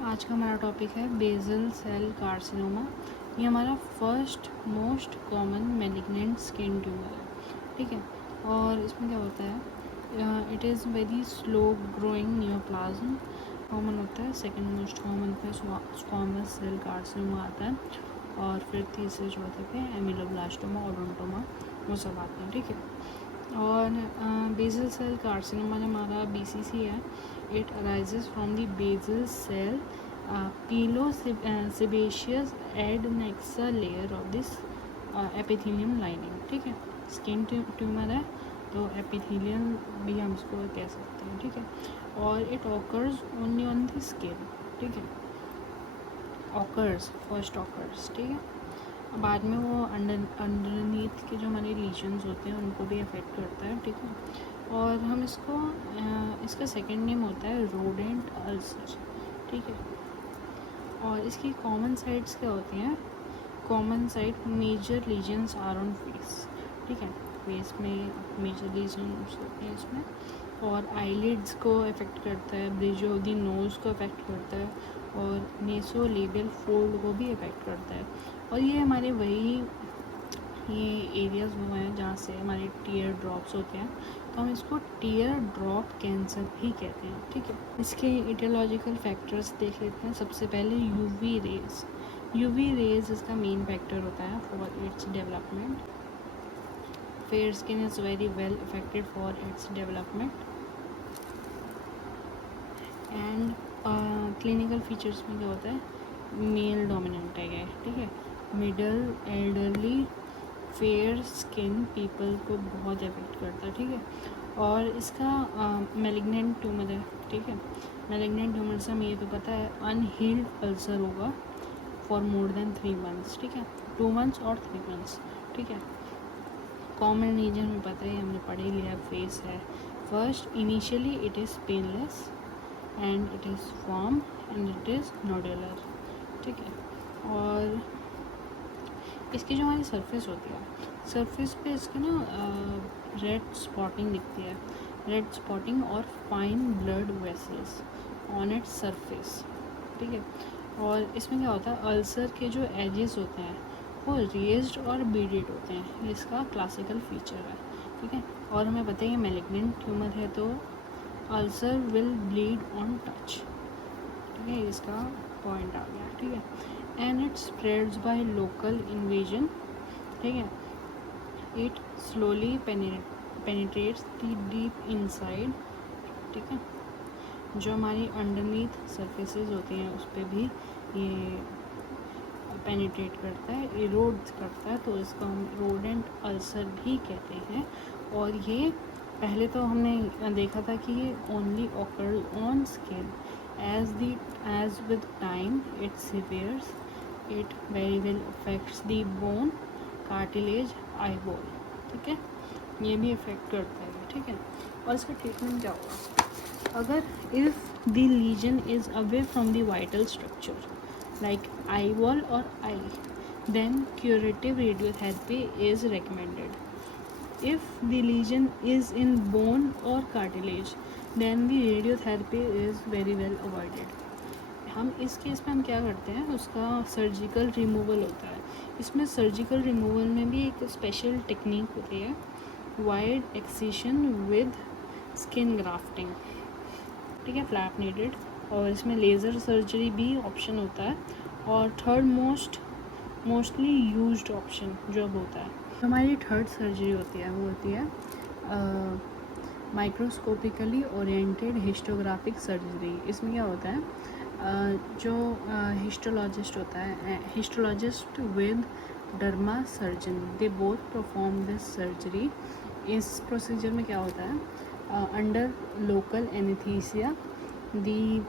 आज का हमारा टॉपिक है बेसल सेल कार्सिनोमा। ये हमारा first most common malignant skin tumour है, ठीक है। और इसमें क्या होता है, it is very slow growing neoplasm common होता है। सेकंड मोस्ट कॉमन पे स्क्वामस सेल कार्सिनोमा आता है, और फिर तीसरे चौथे पे एमिलोब्लास्टोमा, ओडोंटोमा, वो सब आते हैं, ठीक है। और बेसल सेल कार्सिनोमा जो हमारा BCC है, it arises from the basal cell pilosebaceous adnexa layer of this epithelium lining, ठीक है। स्किन ट्यूमर है तो एपिथेलियम भी हम इसको कह सकते हैं, ठीक है। और it occurs only on the skin, ठीक है। फर्स्ट ऑकर्स, ठीक है। बाद में वो अंडरनीथ के जो हमारे लीजन्स होते हैं उनको भी अफेक्ट करता है, ठीक है। और हम इसको इसका सेकंड नेम होता है रोडेंट अल्सर, ठीक है। और इसकी कॉमन साइट्स क्या होती हैं? Common site major lesions are on face, ठीक है। फेस में मेजर लीजन्स होते हैं इसमें, और आईलिड्स को अफेक्ट करता है, ब्रिज ऑफ द नोज़ को अफेक्ट करता है, और नेसोलेबियल फोल्ड को भी अफेक्ट करता है। और ये हमारे ये एरियाज़ वो हैं जहाँ से हमारे टीयर ड्रॉप्स होते हैं, तो हम इसको टीयर ड्रॉप कैंसर भी कहते हैं, ठीक है। इसके इटियोलॉजिकल फैक्टर्स देख लेते हैं। सबसे पहले यूवी रेज इसका मेन फैक्टर होता है for its development. Fair skin is very well affected for its development. And clinical features में क्या होता है? मेल डोमिनेंट है, ठीक है। Middle elderly fair skin people को बहुत अफेक्ट करता है, ठीक है। और इसका मैलिग्नेंट ट्यूमर है, ठीक है। मैलिग्नेंट ट्यूमर से हमें ये तो पता है अनहील्ड अल्सर होगा फॉर मोर देन 3 months, ठीक है। 2 months और 3 months, ठीक है। कॉमन रीजन में पता है, हमने पढ़ ही लिया, फेस है। First initially it is painless and it is form and it is nodular, ठीक है। और इसकी जो हमारी सरफेस होती है, सरफेस पे इसकी ना रेड स्पॉटिंग दिखती है, रेड स्पॉटिंग और fine blood vessels on its surface, ठीक है। और इसमें क्या होता है, अल्सर के जो एजेस होते हैं वो रेज्ड और बीडेड होते हैं, ये इसका क्लासिकल फीचर है, ठीक है। और हमें पता है मैलिग्नेंट ट्यूमर है तो ulcer will bleed on touch, ठीक है, इसका पॉइंट आ गया, ठीक है। And it spreads by local invasion, ठीक है। It slowly penetrates the deep inside, ठीक है। जो हमारी अंडरनीथ सरफेसेस होती हैं उस पर भी ये पेनिट्रेट करता है, इरोड करता है, तो इसको हम रोडेंट अल्सर भी कहते हैं। और ये पहले तो हमने देखा था कि ये only occurs on skin, as with time it severes, it very well affects the bone, cartilage, eyeball, ठीक है। ये भी अफेक्ट करता है, ठीक है। और इसका ट्रीटमेंट क्या होगा? अगर if the lesion is away from the vital structure like eyeball or eye, then curative radiotherapy is recommended. If the lesion is in bone or cartilage, then the radiotherapy is very well avoided. हम इस case में हम क्या करते हैं, उसका surgical removal होता है। इसमें सर्जिकल रिमूवल में भी एक स्पेशल टेक्निक होती है, wide excision with skin grafting, ठीक है, फ्लैप नीडेड। और इसमें लेज़र सर्जरी भी ऑप्शन होता है। और थर्ड मोस्टली यूज्ड ऑप्शन जो अब होता है, हमारी थर्ड सर्जरी होती है वो होती है माइक्रोस्कोपिकली ओरिएंटेड हिस्टोग्राफिक सर्जरी। इसमें क्या होता है, जो हिस्टोलॉजिस्ट होता है, histologist with derma surgeon, they both perform this surgery. इस प्रोसीजर में क्या होता है, under local anaesthesia the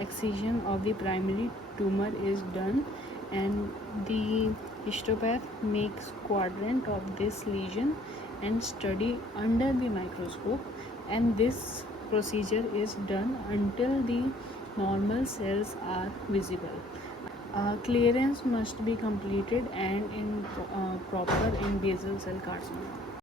excision of the primary tumor is done, and the histopath makes quadrant of this lesion and study under the microscope, and this procedure is done until the normal cells are visible. Clearance must be completed and in proper in basal cell carcinoma.